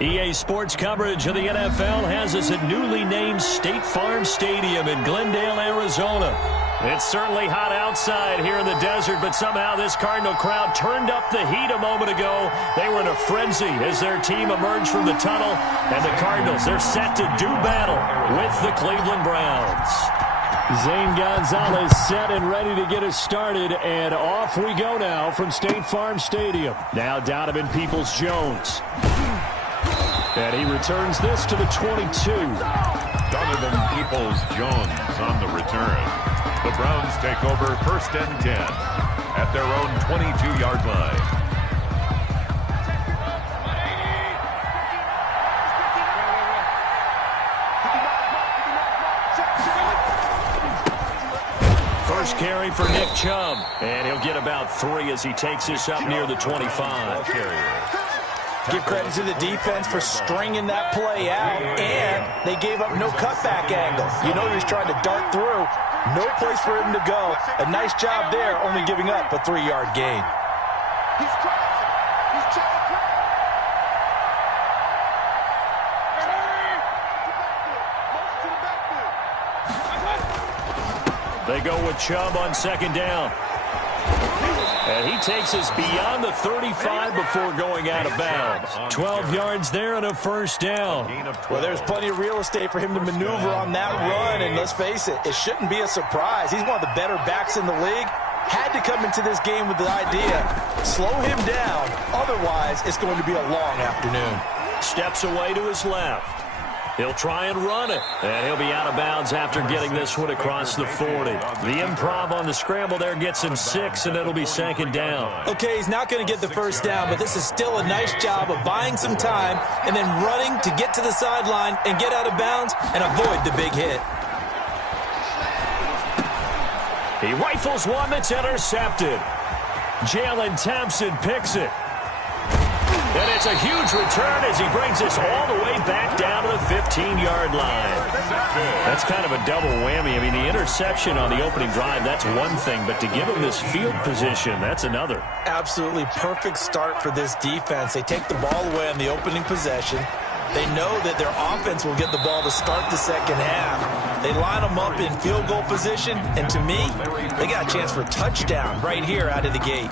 EA Sports coverage of the NFL has us at newly named State Farm Stadium in Glendale, Arizona. It's certainly hot outside here in the desert, but somehow this Cardinal crowd turned up the heat a moment ago. They were in a frenzy as their team emerged from the tunnel, and the Cardinals, they're set to do battle with the Cleveland Browns. Zane Gonzalez set and ready to get us started, and off we go now from State Farm Stadium. Now Donovan Peoples-Jones. And he returns this to the 22. Donovan Peoples-Jones on the return. The Browns take over 1st and 10 at their own 22-yard line. First carry for Nick Chubb, and he'll get about 3 as he takes this up near the 25. Give credit to the defense for stringing that play out, and they gave up no cutback angle. You know he was trying to dart through. No place for him to go. A nice job there, only giving up a 3-yard gain. They go with Chubb on 2nd down. And he takes us beyond the 35 before going out of bounds. 12 yards there and a 1st down. Well, there's plenty of real estate for him to maneuver on that run, and let's face it, it shouldn't be a surprise. He's one of the better backs in the league. Had to come into this game with the idea, slow him down, otherwise it's going to be a long afternoon. Steps away to his left. He'll try and run it, and he'll be out of bounds after getting this one across the 40. The improv on the scramble there gets him 6, and it'll be 2nd down. Okay, he's not going to get the 1st down, but this is still a nice job of buying some time and then running to get to the sideline and get out of bounds and avoid the big hit. He rifles one that's intercepted. Jalen Thompson picks it. And it's a huge return as he brings us all the way back down to the 15-yard line. That's kind of a double whammy. I mean, the interception on the opening drive, that's one thing, but to give him this field position, that's another. Absolutely perfect start for this defense. They take the ball away on the opening possession. They know that their offense will get the ball to start the second half. They line them up in field goal position, and to me, they got a chance for a touchdown right here out of the gate.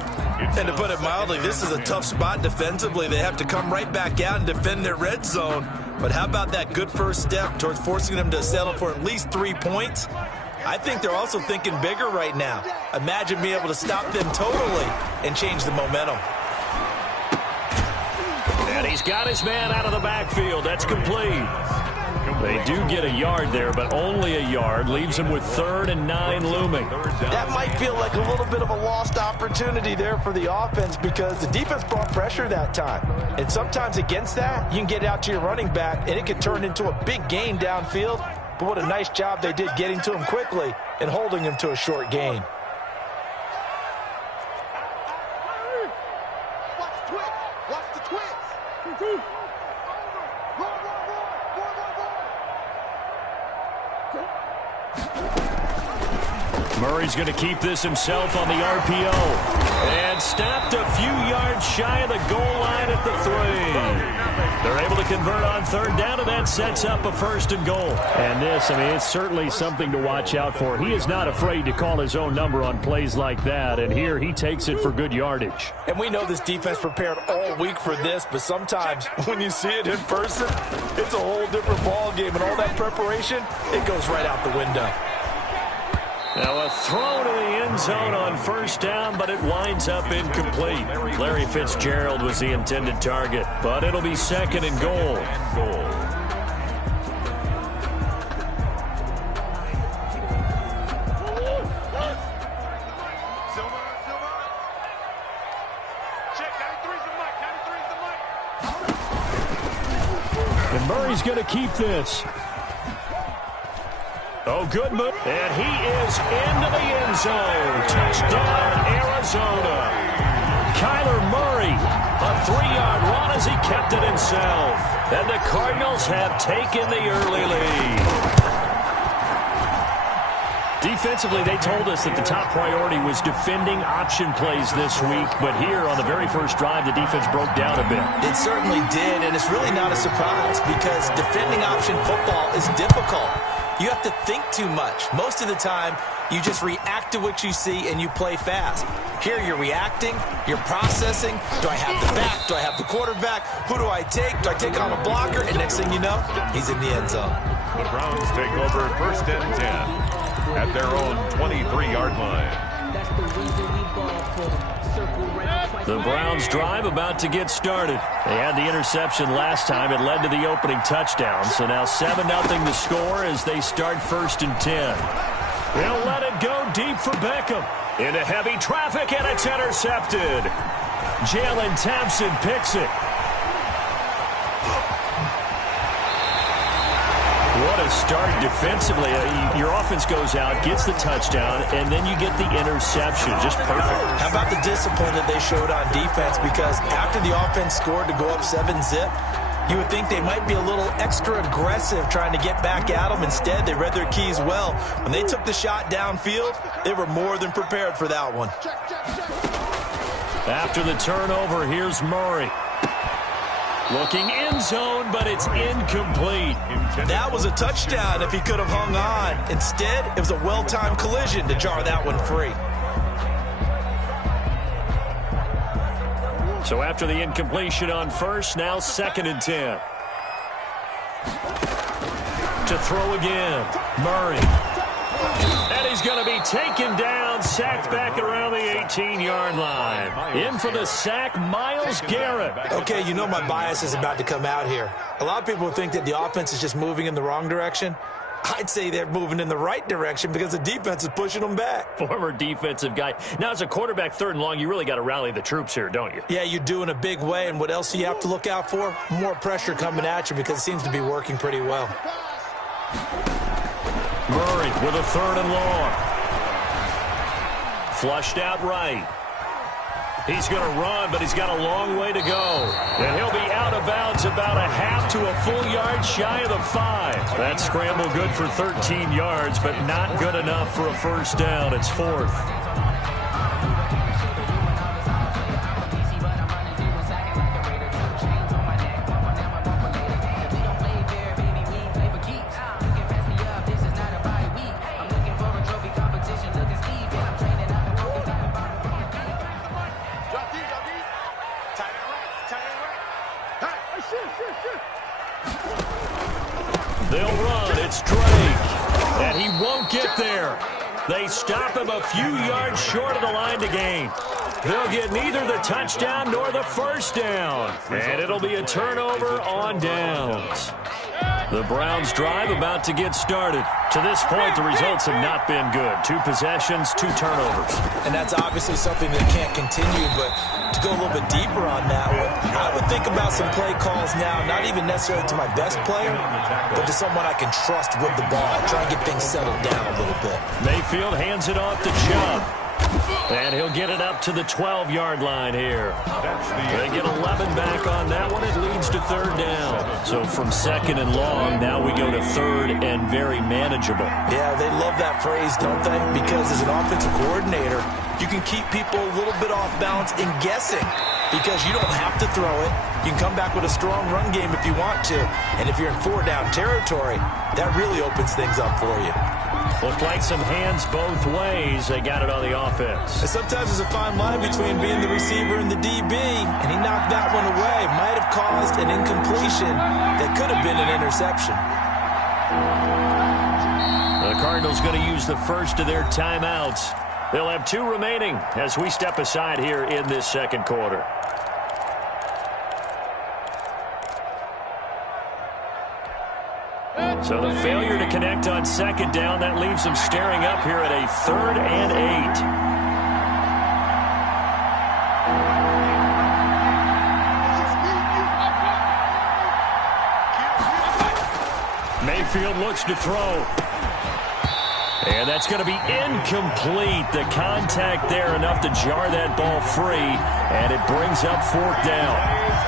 And to put it mildly, this is a tough spot defensively. They have to come right back out and defend their red zone. But how about that good first step towards forcing them to settle for at least 3 points? I think they're also thinking bigger right now. Imagine being able to stop them totally and change the momentum. And he's got his man out of the backfield. That's complete. They do get a yard there, but only a yard. Leaves him with 3rd and 9 looming. That might feel like a little bit of a lost opportunity there for the offense because the defense brought pressure that time. And sometimes against that, you can get out to your running back, and it can turn into a big gain downfield. But what a nice job they did getting to him quickly and holding him to a short gain. Murray's going to keep this himself on the RPO. And stopped a few yards shy of the goal line at the 3. They're able to convert on 3rd down, and that sets up a 1st and goal. And this, I mean, it's certainly something to watch out for. He is not afraid to call his own number on plays like that, and here he takes it for good yardage. And we know this defense prepared all week for this, but sometimes when you see it in person, it's a whole different ball game, and all that preparation, it goes right out the window. Now a throw to the end zone on 1st down, but it winds up incomplete. Larry Fitzgerald was the intended target, but it'll be 2nd and goal. And Murray's going to keep this. Oh, good move. And he is into the end zone. Touchdown, Arizona. Kyler Murray, a 3-yard run as he kept it himself. And the Cardinals have taken the early lead. Defensively, they told us that the top priority was defending option plays this week, but here on the very first drive, the defense broke down a bit. It certainly did, and it's really not a surprise because defending option football is difficult. You have to think too much. Most of the time, you just react to what you see and you play fast. Here you're reacting, you're processing. Do I have the back? Do I have the quarterback? Who do I take? Do I take on a blocker? And next thing you know, he's in the end zone. The Browns take over first and 10 at their own 23-yard line. The Browns drive about to get started. They had the interception last time. It led to the opening touchdown. So now 7-0 the score as they start first and 10. They'll let it go deep for Beckham. Into heavy traffic, and it's intercepted. Jalen Thompson picks it. What a start defensively. Your offense goes out, gets the touchdown, and then you get the interception. Just perfect. How about the discipline that they showed on defense? Because after the offense scored to go up 7-zip, you would think they might be a little extra aggressive trying to get back at them. Instead, they read their keys well. When they took the shot downfield, they were more than prepared for that one. After the turnover, here's Murray. Looking end zone, but it's incomplete. That was a touchdown if he could have hung on. Instead, it was a well-timed collision to jar that one free. So after the incompletion on first, now 2nd and 10. To throw again, Murray. And he's going to be taken down, sacked back around the 18-yard line. In for the sack, Myles Garrett. Okay, you know my bias is about to come out here. A lot of people think that the offense is just moving in the wrong direction. I'd say they're moving in the right direction because the defense is pushing them back. Former defensive guy. Now, as a quarterback, 3rd and long, you really got to rally the troops here, don't you? Yeah, you do in a big way. And what else do you have to look out for? More pressure coming at you because it seems to be working pretty well. Murray with a 3rd and long. Flushed out right. He's going to run, but he's got a long way to go. And he'll be out of bounds about a half to a full yard shy of the 5. That scramble good for 13 yards, but not good enough for a first down. It's 4th. They'll run. It's Drake. And he won't get there. They stop him a few yards short of the line to gain. They'll get neither the touchdown nor the first down. And it'll be a turnover on downs. The Browns drive about to get started. To this point, the results have not been good. 2 possessions, 2 turnovers. And that's obviously something that can't continue, but to go a little bit deeper on that one, I would think about some play calls now, not even necessarily to my best player, but to someone I can trust with the ball. Try and get things settled down a little bit. Mayfield hands it off to Chubb. And he'll get it up to the 12-yard line here. They get 11 back on that one. It leads to 3rd down. So from 2nd and long, now we go to 3rd and very manageable. Yeah, they love that phrase, don't they? Because as an offensive coordinator, you can keep people a little bit off balance in guessing because you don't have to throw it. You can come back with a strong run game if you want to. And if you're in 4-down territory, that really opens things up for you. Looked like some hands both ways. They got it on the offense. And sometimes there's a fine line between being the receiver and the DB, and he knocked that one away. Might have caused an incompletion that could have been an interception. The Cardinals going to use the first of their timeouts. They'll have 2 remaining as we step aside here in this 2nd quarter. So the failure to connect on 2nd down, that leaves them staring up here at a 3rd and 8. Mayfield looks to throw. And that's going to be incomplete. The contact there enough to jar that ball free, and it brings up fourth down.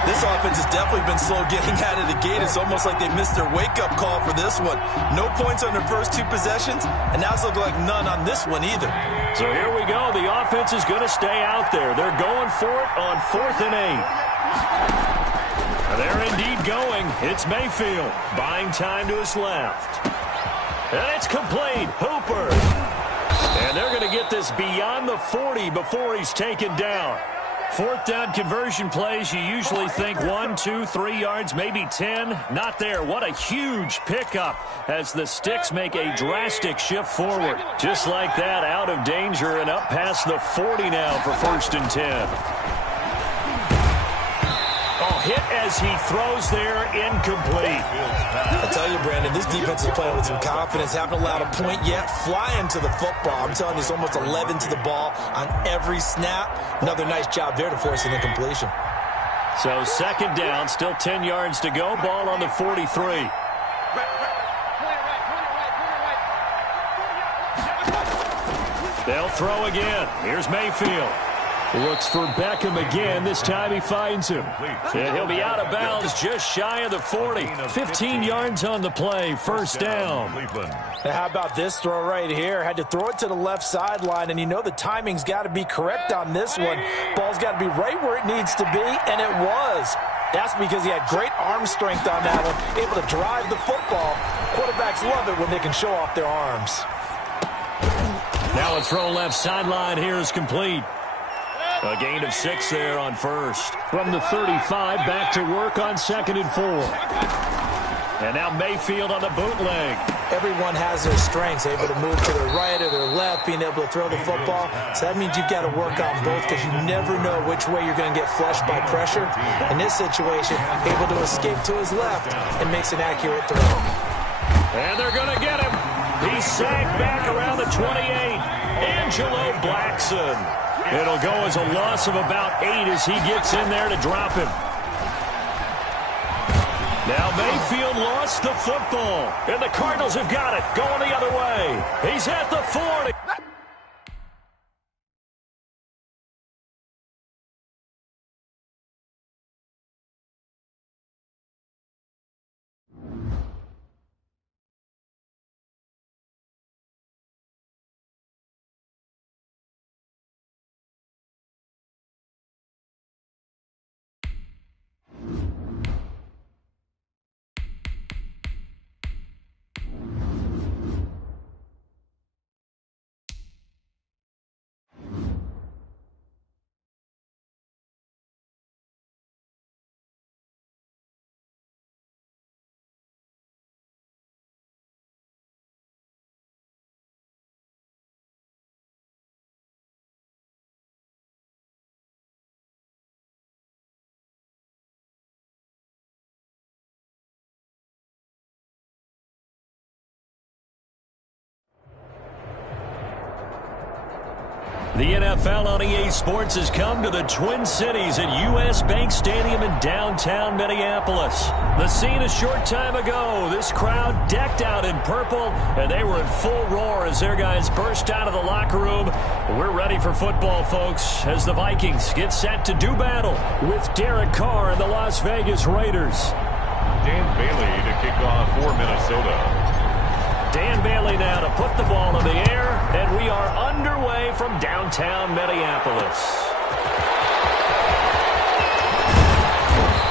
This offense has definitely been slow getting out of the gate. It's almost like they missed their wake-up call for this one. No points on their first two possessions, and now it's looking like none on this one either. So here we go. The offense is going to stay out there. They're going for it on 4th and 8. They're indeed going. It's Mayfield buying time to his left. And it's complete. Hooper. And they're going to get this beyond the 40 before he's taken down. Fourth down conversion plays, you usually think 1, 2, 3 yards, maybe 10. Not there. What a huge pickup as the sticks make a drastic shift forward. Just like that, out of danger and up past the 40 now for 1st and 10. Hit as he throws there, incomplete. I tell you, Brandon, this defense is playing with some confidence. Haven't allowed a point yet. Flying to the football. I'm telling you, it's almost 11 to the ball on every snap. Another nice job there to force an incompletion. So 2nd down, still 10 yards to go. Ball on the 43. They'll throw again. Here's Mayfield. Looks for Beckham again. This time he finds him. And he'll be out of bounds just shy of the 40. 15 yards on the play. 1st down. Now how about this throw right here? Had to throw it to the left sideline, and you know the timing's got to be correct on this one. Ball's got to be right where it needs to be, and it was. That's because he had great arm strength on that one, able to drive the football. Quarterbacks love it when they can show off their arms. Now a throw left sideline here is complete. A gain of 6 there on 1st. From the 35, back to work on 2nd and 4. And now Mayfield on the bootleg. Everyone has their strengths, able to move to their right or their left, being able to throw the football. So that means you've got to work on both because you never know which way you're going to get flushed by pressure. In this situation, able to escape to his left and makes an accurate throw. And they're going to get him. He's sagged back around the 28. Angelo Blackson. It'll go as a loss of about 8 as he gets in there to drop him. Now Mayfield lost the football, and the Cardinals have got it, going the other way. He's at the 40. The NFL on EA Sports has come to the Twin Cities at U.S. Bank Stadium in downtown Minneapolis. The scene a short time ago, this crowd decked out in purple, and they were in full roar as their guys burst out of the locker room. We're ready for football, folks, as the Vikings get set to do battle with Derek Carr and the Las Vegas Raiders. Dan Bailey to kick off for Minnesota. Dan Bailey now to put the ball in the air, and we are underway from downtown Minneapolis.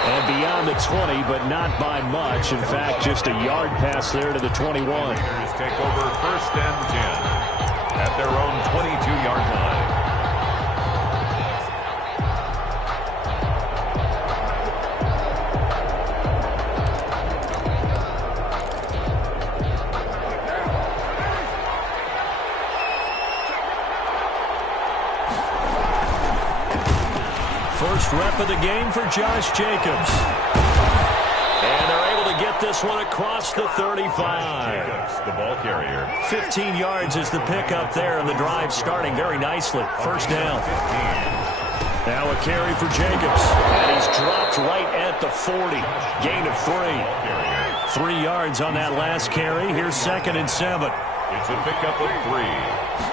And beyond the 20, but not by much. In fact, just a yard pass there to the 21. Raiders take over 1st and 10 at their own 22-yard line. First rep of the game for Josh Jacobs. And they're able to get this one across the 35. Jacobs, the ball carrier. 15 yards is the pickup there, and the drive starting very nicely. 1st down. Now a carry for Jacobs. And he's dropped right at the 40. Gain of 3. 3 yards on that last carry. Here's 2nd and 7. It's a pickup of 3.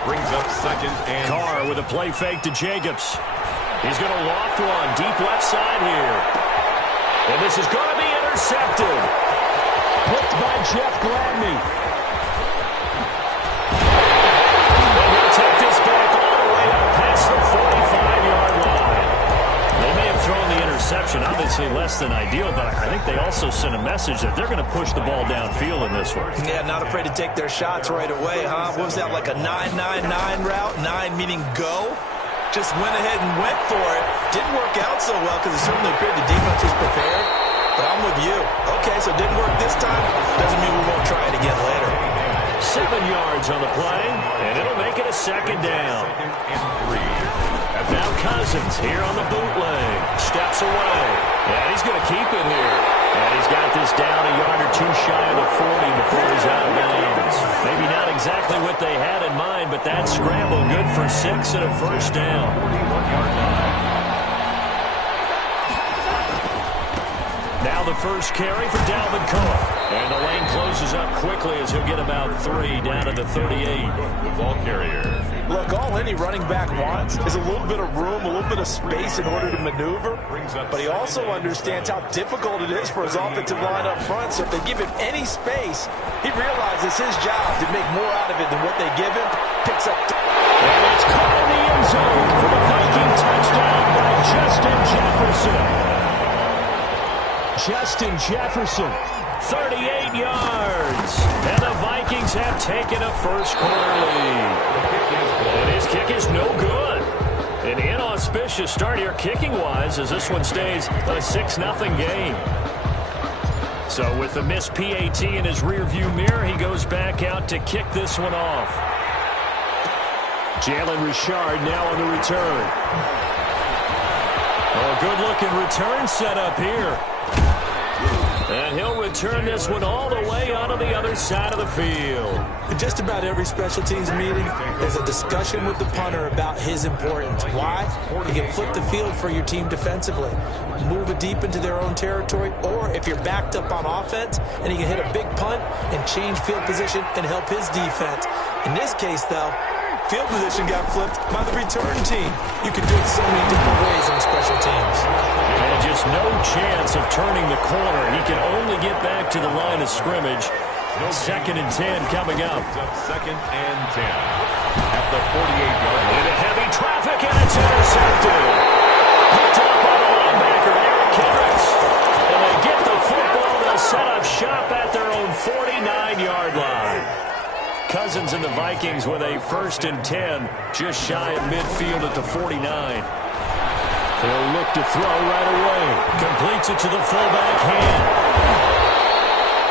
Brings up second and... Carr with a play fake to Jacobs. He's going to loft one deep left side here. And this is going to be intercepted. Picked by Jeff Gladney. And he'll take this back all the way up past the 45-yard line. They may have thrown the interception, obviously less than ideal, but I think they also sent a message that they're going to push the ball downfield in this one. Yeah, not afraid to take their shots right away, huh? What was that, like a 9-9-9 route? 9 meaning go? Just went ahead and went for it. Didn't work out so well because it certainly appeared the defense was prepared. But I'm with you. Okay, so it didn't work this time. Doesn't mean we won't try it again later. 7 yards on the play, and it'll make it a second down. Second and 3. Now Cousins here on the bootleg. Steps away. And he's going to keep it here. And he's got this down a yard or two shy of the 40 before he's out of bounds. Maybe not exactly what they had in mind, but that scramble good for 6 and a first down. 41-yard line. Now the first carry for Dalvin Cook. And the lane closes up quickly as he'll get about 3 down to the 38. The ball carrier. Look, all any running back wants is a little bit of room, a little bit of space in order to maneuver. But he also understands how difficult it is for his offensive line up front. So if they give him any space, he realizes his job to make more out of it than what they give him. Picks up. And it's caught in the end zone for the Viking touchdown by Justin Jefferson. Justin Jefferson, 38 yards. And the Vikings have taken a first-quarter lead. And his kick is no good. An inauspicious start here kicking-wise as this one stays a 6-0 game. So with the missed PAT in his rearview mirror, he goes back out to kick this one off. Jalen Richard now on the return. Oh, good-looking return set up here. And he'll return this one all the way onto the other side of the field. In just about every special teams meeting, there's a discussion with the punter about his importance. Why? You can flip the field for your team defensively, move it deep into their own territory, or if you're backed up on offense and he can hit a big punt and change field position and help his defense. In this case, though, field position got flipped by the return team. You can do it so many different ways on special teams. And just no chance of turning the corner. He can only get back to the line of scrimmage. 2nd and 10 coming up. Second and 10 at the 48-yard line. Into heavy traffic, and it's intercepted. Picked up by the linebacker, Eric Kendricks. And they get the football. They'll set up shop at their own 49-yard line. Cousins and the Vikings with a 1st and 10, just shy of midfield at the 49. They'll look to throw right away. Completes it to the fullback hand.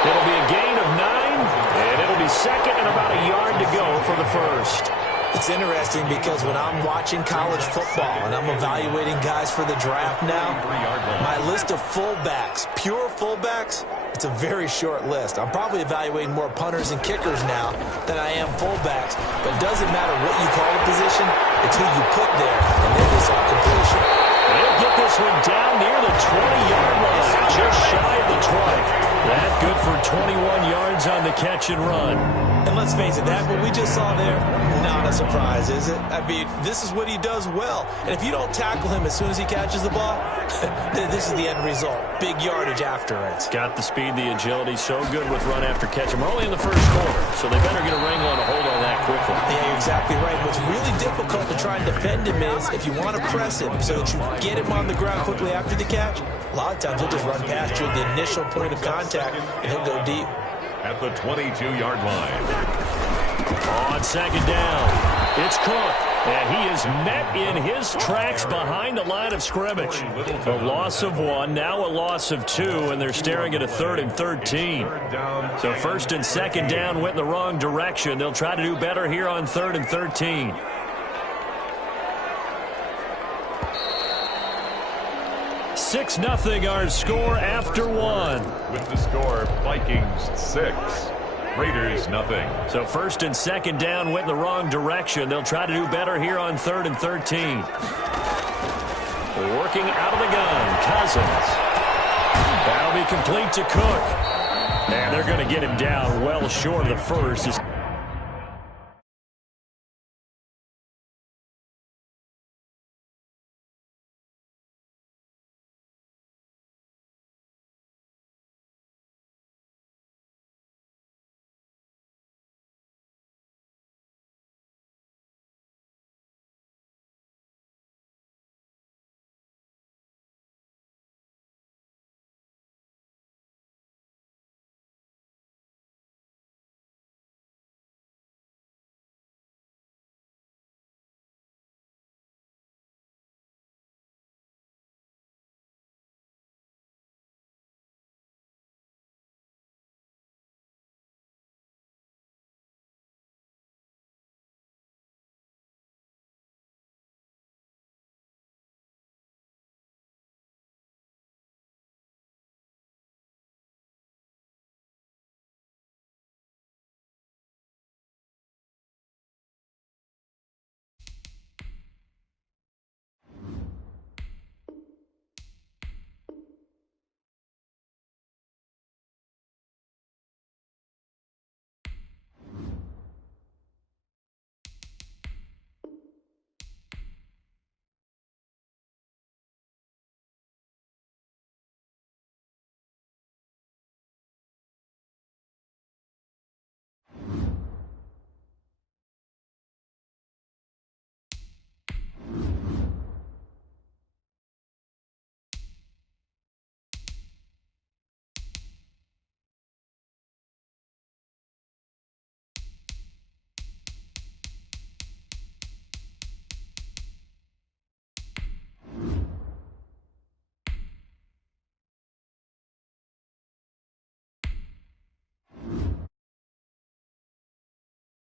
It'll be a gain of 9, and it'll be 2nd and about a yard to go for the first. It's interesting because when I'm watching college football and I'm evaluating guys for the draft now, my list of fullbacks, pure fullbacks, it's a very short list. I'm probably evaluating more punters and kickers now than I am fullbacks. But it doesn't matter what you call a position, it's who you put there, and then it's all completion. They'll get this one down near the 20-yard line, just shy of the 20. That good for 21 yards on the catch and run. And let's face it, that what we just saw there, not a surprise, is it? I mean, this is what he does well. And if you don't tackle him as soon as he catches the ball, this is the end result. Big yardage after it. Got the speed, the agility, so good with run after catch. And we're only in the first quarter, so they better get a wrangle and a hold on that quickly. Yeah, you're exactly right. What's really difficult to try and defend him is if you want to press him so that you get him on the ground quickly after the catch, a lot of times he'll just run past you at the initial point of contact, and he'll go deep. At the 22-yard line. On 2nd down, it's Cook, and he is met in his tracks behind the line of scrimmage. A loss of 1, now a loss of 2, and they're staring at a 3rd and 13. So 1st and 2nd down went in the wrong direction. They'll try to do better here on 3rd and 13. Six nothing our score after 1. With the score, Vikings 6, Raiders nothing. So 1st and 2nd down went in the wrong direction. They'll try to do better here on 3rd and 13. Working out of the gun, Cousins. That'll be complete to Cook. And they're going to get him down well short of the first.